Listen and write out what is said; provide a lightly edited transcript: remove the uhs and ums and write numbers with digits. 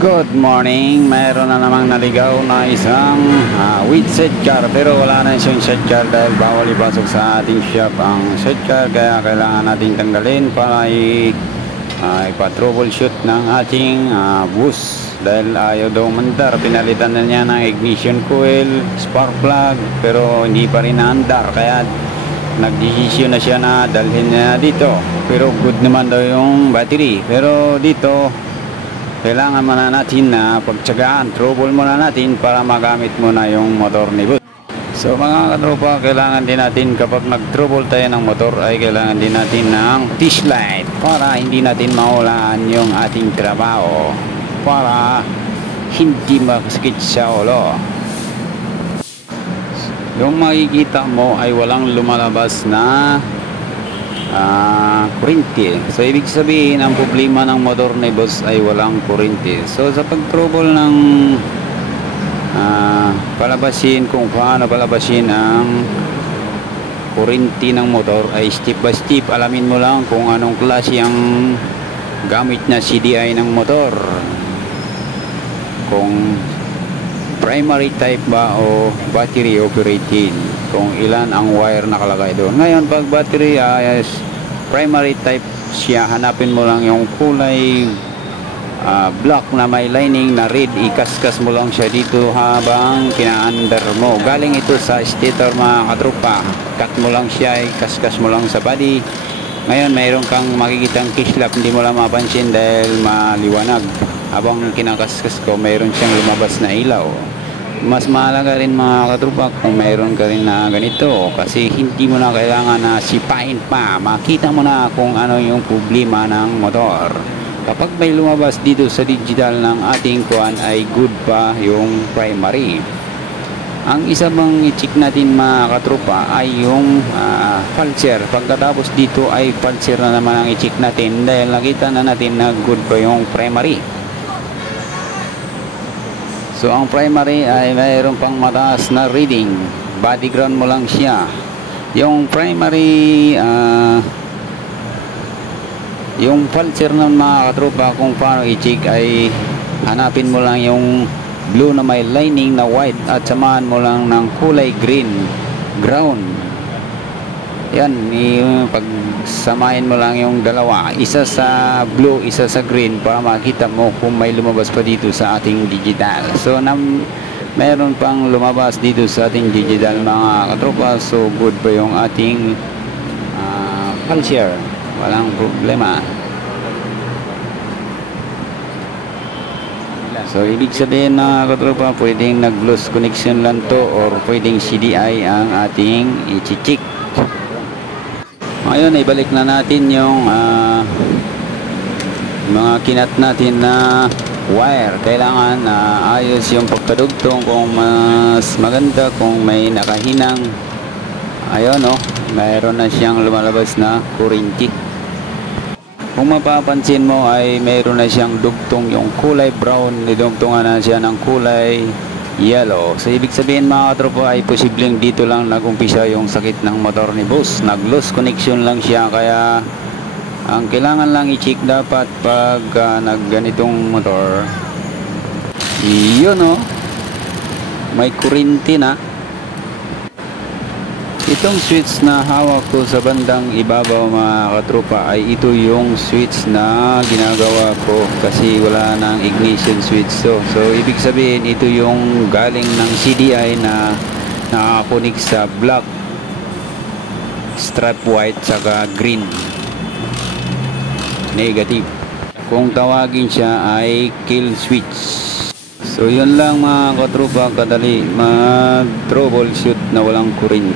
Good morning, mayroon na namang naligaw na isang with sidecar, pero wala na siyang sidecar dahil bawal ipasok sa ating shop ang sidecar, kaya kailangan natin tanggalin para ipa-troubleshoot ng ating bus dahil ayaw daw mandar. Pinalitan na niya ng ignition coil, spark plug, pero hindi pa rin naandar, kaya nag-decision na siya na dalhin niya dito. Pero good naman daw yung battery, pero dito kailangan muna natin na pagtsagaan, trouble muna natin para magamit muna yung motor ni bus. So mga katropa, kailangan din natin kapag nag-trouble tayo ng motor ay kailangan din natin ng flashlight para hindi natin maulaan yung ating trabaho, para hindi makasakit sa ulo. Yung makikita mo ay walang lumalabas na kuryente. So ibig sabihin ang problema ng motor ni boss ay walang kuryente. So sa pag-trouble ng palabasin, kung paano palabasin ang kuryente ng motor ay step by step, alamin mo lang kung anong klase ang gamit na CDI ng motor, kung primary type ba o battery operated, kung ilan ang wire nakalagay doon. Ngayon pag battery primary type siya, hanapin mo lang yung kulay black na may lining na red, ikaskas mo lang siya dito habang kina-under mo. Galing ito sa stator mga katropa, cut mo lang siya, ikaskas mo lang sa body. Ngayon mayroon kang makikitang kislap, hindi mo lang mapansin dahil maliwanag. Habang kinakaskas ko, mayroon siyang lumabas na ilaw. Mas mahalaga rin mga katropa kung mayroon ka rin na ganito, kasi hindi mo na kailangan na sipain pa, makita mo na kung ano yung problema ng motor. Kapag may lumabas dito sa digital ng ating kuan ay good pa yung primary. Ang isa bang i-check natin mga katropa ay yung pulser. Pagkatapos dito ay pulser na naman ang i-check natin dahil nakita na natin na good pa yung primary. So ang primary ay mayroon pang mataas na reading, body ground mo lang siya. Yung primary yung pulser ng mga katropa kung paano i-check ay hanapin mo lang yung blue na may lining na white at samahan mo lang ng kulay green ground. Yan, pagsamahin mo lang yung dalawa, isa sa blue, isa sa green, para makita mo kung may lumabas pa dito sa ating digital. So mayroon pang lumabas dito sa ating digital mga katropa. So good pa yung ating pulser, walang problema. So ibig sabihin mga katropa, pwedeng nag-loose connection lang to or pwedeng CDI ang ating i-check. Ngayon ibalik na natin yung mga kinat natin na wire. Kailangan ayos yung pagkadugtong, kung mas maganda kung may nakahinang. Ayun mayroon na siyang lumalabas na kuryente. Kung mapapansin mo ay mayroon na siyang dugtong, yung kulay brown, nidugtungan na siya ng kulay yellow. So ibig sabihin mga katropa ay posibleng dito lang nagumpisa yung sakit ng motor ni boss. Nag-loose connection lang siya, kaya ang kailangan lang i-check dapat pag nagganitong motor, yun may kuryente na. Itong switch na hawak ko sa bandang ibabaw mga katropa ay ito yung switch na ginagawa ko kasi wala nang ignition switch. So ibig sabihin ito yung galing ng CDI na nakakunik sa black, strap white, saka green negative. Kung tawagin siya ay kill switch. So yun lang mga katropa, kadali mag troubleshoot na walang kuryente.